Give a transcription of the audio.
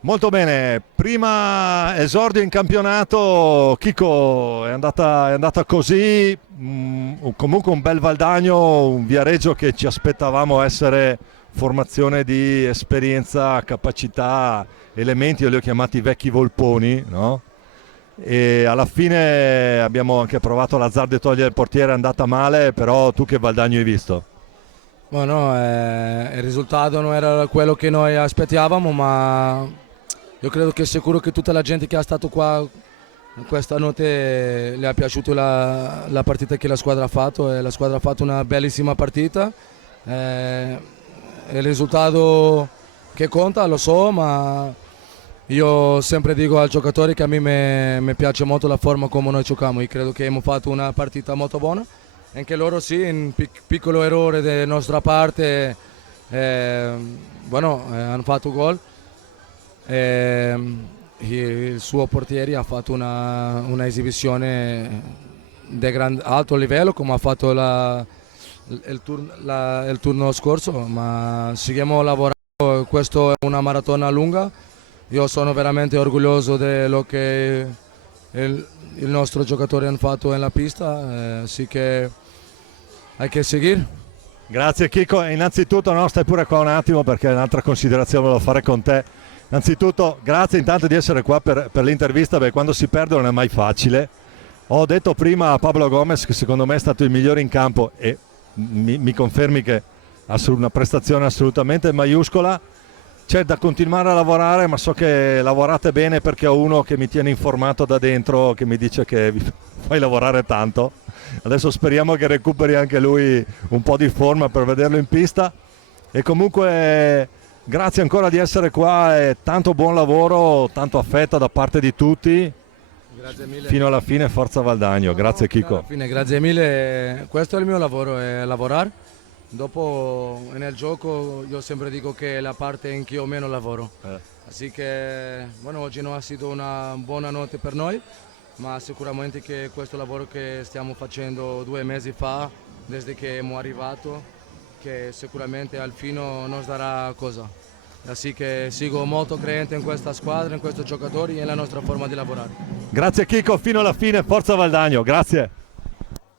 Molto bene, prima esordio in campionato, Chico, è andata così, comunque un bel Valdagno, un Viareggio che ci aspettavamo essere formazione di esperienza, capacità, elementi, io li ho chiamati vecchi volponi, no? E alla fine abbiamo anche provato l'azzardo di togliere il portiere, è andata male, però tu che Valdagno hai visto? Bueno, il risultato non era quello che noi aspettavamo, ma io credo che sicuro che tutta la gente che è stato qua questa notte le è piaciuta la partita che la squadra ha fatto e la squadra ha fatto una bellissima partita. Eh, il risultato che conta lo so, ma io sempre dico al giocatore che a me mi piace molto la forma come noi giochiamo. Io credo che abbiamo fatto una partita molto buona. Anche loro sì, un piccolo errore da nostra parte, eh, hanno fatto gol. Il suo portiere ha fatto una esibizione di alto livello come ha fatto il turno scorso, ma seguiamo lavorando, questa è una maratona lunga, io sono veramente orgoglioso di quello che il nostro giocatore hanno fatto nella pista, sì che hai che seguire. Grazie Chico, e innanzitutto no, stai pure qua un attimo perché un'altra considerazione volevo fare con te. Innanzitutto grazie intanto di essere qua per l'intervista, perché quando si perde non è mai facile. Ho detto prima a Pablo Gomez che secondo me è stato il migliore in campo e mi confermi che ha una prestazione assolutamente maiuscola. C'è da continuare a lavorare, ma so che lavorate bene perché ho uno che mi tiene informato da dentro, che mi dice che vi fai lavorare tanto. Adesso speriamo che recuperi anche lui un po' di forma per vederlo in pista. E comunque grazie ancora di essere qua e tanto buon lavoro, tanto affetto da parte di tutti. Grazie mille. Fino alla fine, forza Valdagno. No, Grazie fino alla Chico. fine, grazie mille. Questo è il mio lavoro, è lavorare. Dopo nel gioco io sempre dico che è la parte in cui io meno lavoro. Così che bueno, oggi non ha stato una buona notte per noi, ma sicuramente che questo lavoro che stiamo facendo 2 mesi fa, desde che siamo arrivato, che sicuramente al fine nos darà cosa. Così che sigo molto credente in questa squadra, in questi giocatori e nella nostra forma di lavorare. Grazie Chico, fino alla fine, forza Valdagno. Grazie.